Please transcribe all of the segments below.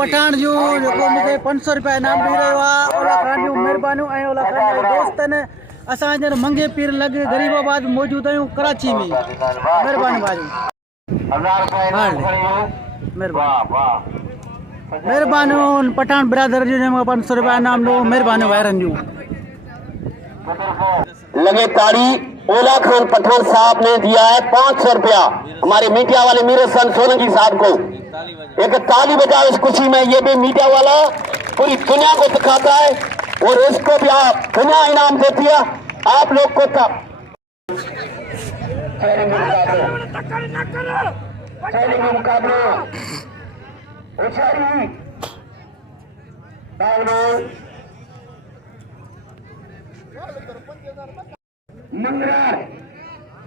पठान जो जेको मूंखे 500 रुपया इनाम ॾेई रहियो आहे ओला खान जूं महिरबानियूं ऐं ओला खान जा दोस्त आहिनि। असां हींअर मंगे पीर लॻ गरीब आबाद मौजूदु आहियूं कराची में। महिरबानी भाॼी महिरबानियूं पठान बिरादर जो जंहिंमें 500 रुपया इनाम ॾिनो। महिरबानियूं वायरनि जूं लगे ताड़ी। ओला खान पठान साहब ने दिया है 500 रुपया हमारे मीडिया वाले मीर सन सोलंकी साहब को। एक ताली बजाओ इस खुशी में। ये भी मीडिया वाला पूरी दुनिया को दिखाता है और इसको भी आप दुनिया इनाम देती है आप लोग को। तब मुकाबले मङराण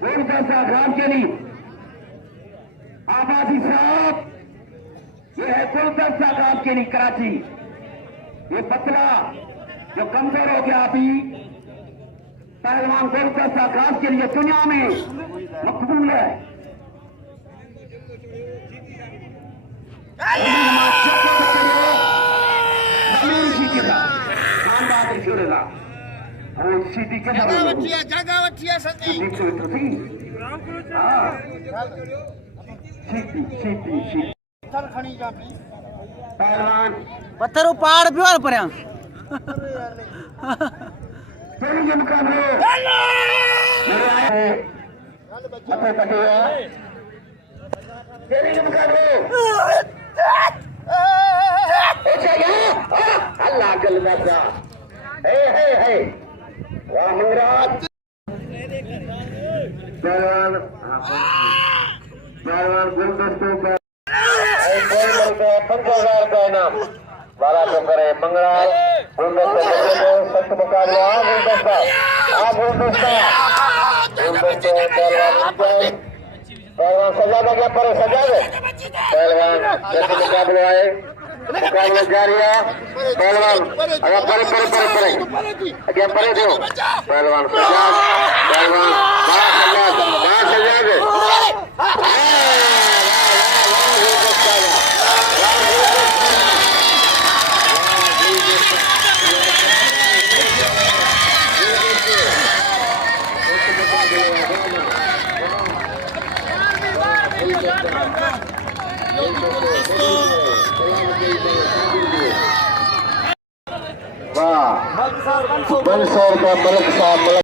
गुलदस्ता ख़ासख़ेली आबादी साहब। ये है गुलदस्ता ख़ासख़ेली कराची। ये पतला जो कमजोर हो गया अभी पहलवान गुलदस्ता ख़ासख़ेली ये दुनिया में मकबूल है। पत्थर पहाड़ पियो आहे परियां। अल्लाह गलदस्ता है वाह मङराण पहलवान गुलदस्तों का 50,000 का इनाम वाला तो करे मङराण गुलदस्ता सख्त मुकाबला। गुलदस्ता पहलवान सजा दे क्या पर सजा दे पहलवान जैसे मुकाबला है मुकाबला जारी है। पहलवान अगर परे अगर परे दो पहलवान सजा पहलवान सजा दे वाह 100 का मलक साहब।